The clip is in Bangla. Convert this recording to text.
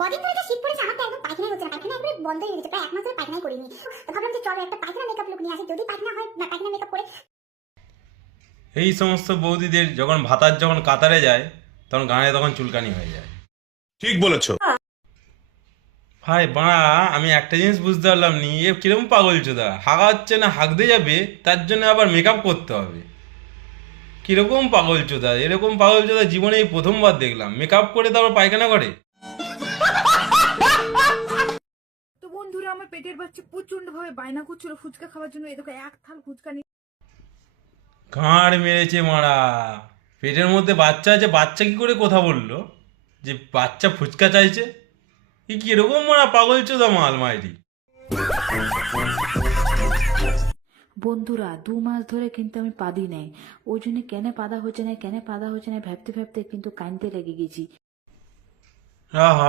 কদিন ধরে শীত পড়েছে, আমার তো একদম পায়খানাই হচ্ছে না, পায়খানা একবার বন্ধ হয়ে গেছে, প্রায় এক মাস ধরে পায়খানাই করিনি। তো ভাবলাম যে চলো একটা পায়খানা মেকআপ লুক নিয়ে আসি, যদি পায়খানা হয় না পায়খানা মেকআপ করে। এই সমস্ত বৌদিদের যখন ভাতার যখন কাতারে যায় তখন গানে তখন চুলকানি হয়ে যায়। ঠিক বলেছো। ভাই বাড়া, আমি একটা জিনিস বুঝতে পারলাম নি, এ কিরকম পাগল চোদা, হাগা হচ্ছে না হাগতে যাবে তার জন্য আবার মেকআপ করতে হবে। কিরকম পাগল চোদা, এরকম পাগল চোদা জীবনে এই প্রথমবার দেখলাম, মেকআপ করে তারপর পায়খানা করে। তো বন্ধুরা, আমার পেটের বাচ্চা প্রচন্ড ভাবে বায়না করছিল ফুচকা খাওয়ার জন্য, এদিকে এক থাল ফুচকা নিয়ে। গাঁড় মেরেছে মারা, পেটের মধ্যে বাচ্চা আছে, বাচ্চা কি করে কথা বললো যে বাচ্চা ফুচকা চাইছে? কি কিরকম মারা পাগল চোদা মাল মাইরি। বন্ধুরা 2 মাস ধরে কিন্তু আমি পাদি নাই, ওই জন্য কেন পাদা হচ্ছে না ভাবতে ভাবতে কিন্তু কানতে লেগে গেছি। আহা